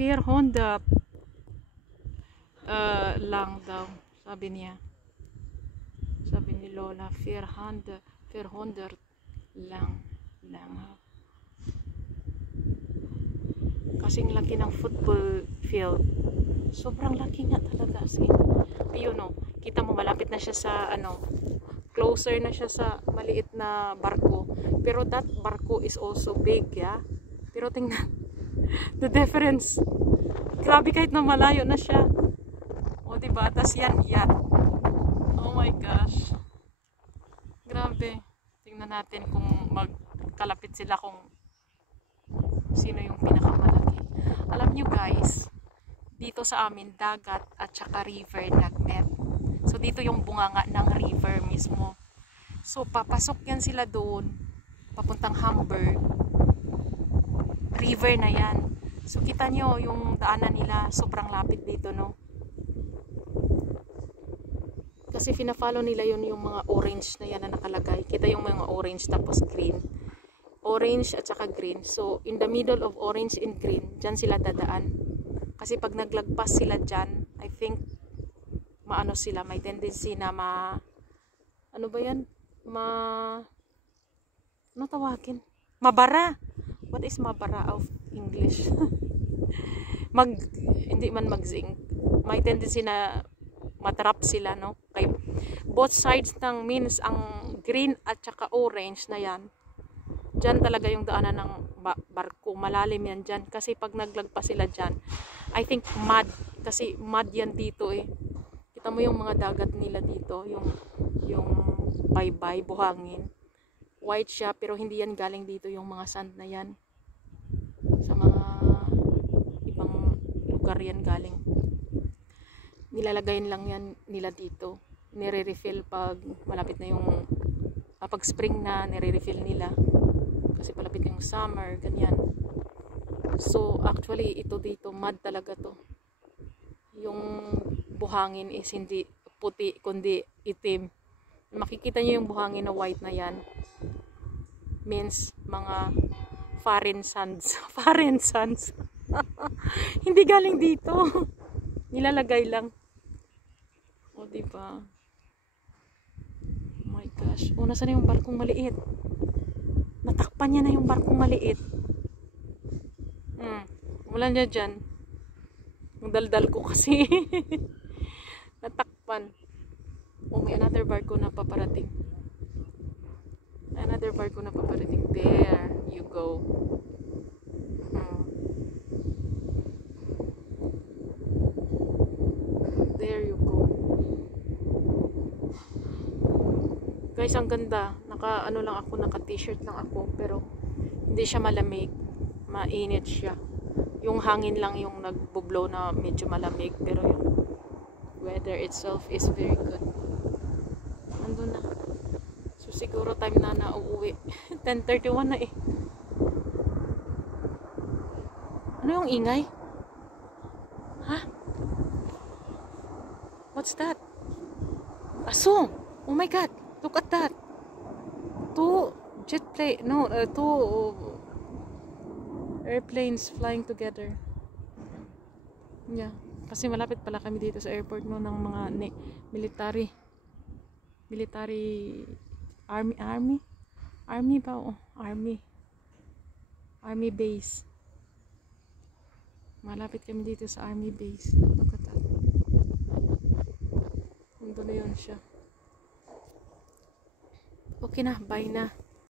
400 lang daw, sabi niya. Sabi ni Lola, 400 lang. Kasing laki ng football field. Sobrang laki nga talaga. Ayun o, kita mo malapit na siya sa closer na siya sa maliit na barko. Pero that barko is also big, yeah? Pero tingnan, the difference. Grabe kahit na malayo na siya. O diba? Tas yan. Oh my gosh. Grabe. Tingnan natin kung magkalapit sila kung sino yung pinakamalaki. Alam nyo guys, dito sa amin, dagat at saka river nagmet. So dito yung bunganga ng river mismo. So papasok yan sila doon, papuntang Hamburg. River na yan. So kita nyo yung daanan nila, sobrang lapit dito, no? Kasi fina-follow nila yun yung mga orange na yan na nakalagay. Kita yung mga orange tapos green. Orange at saka green. So in the middle of orange and green, dyan sila dadaan. Kasi pag naglagpas sila dyan, I think maano sila, may tendency na ano ba yan? Ano tawagin? Mabara. What is mabara of English? Hindi man mag-zing. May tendency na matrap sila, no? Kay both sides ng means ang green at saka orange na yan. Diyan talaga yung daanan ng barko. Malalim yan dyan. Kasi pag naglagpas sila dyan, I think mud. Kasi mud yan dito eh. Kita mo yung mga dagat nila dito. Yung baybay, buhangin. White siya, pero hindi yan galing dito yung mga sand na yan. Sa mga ibang lugar yan galing. Nilalagayin lang yan nila dito. Nire-refill pag malapit na yung pag spring na, nire-refill nila. Kasi palapit yung summer, ganyan. So actually ito dito, mud talaga to. Yung buhangin is hindi puti, kundi itim. Makikita nyo yung buhangin na white na yan. Means mga foreign sands. Foreign sands. Hindi galing dito. Nilalagay lang. O diba? Oh my gosh. O nasa na yung barkong maliit? Natakpan niya na yung barkong maliit. Wala niya dyan. Ang daldal ko kasi. Natakpan. Oh, may another barko na paparating. Another barko na paparating. There you go. There you go. Guys, ang ganda. Naka lang ako, naka t-shirt lang ako, pero hindi siya malamig. Mainit siya. Yung hangin lang yung nagbo-blow na medyo malamig, pero yung weather itself is very good. Nandun na. So siguro time na uuwi. 10:31 na eh. Ano yung ingay? Ha? What's that? Aso! Oh my god! Look at that! Two jet plane, no, two airplanes flying together. Yeah, kasi malapit pala kami dito sa airport, no, ng mga military army ba? Oh, army base. Malapit kami dito sa army base. Look at that. Nandun na yun siya. Okay na, bye na.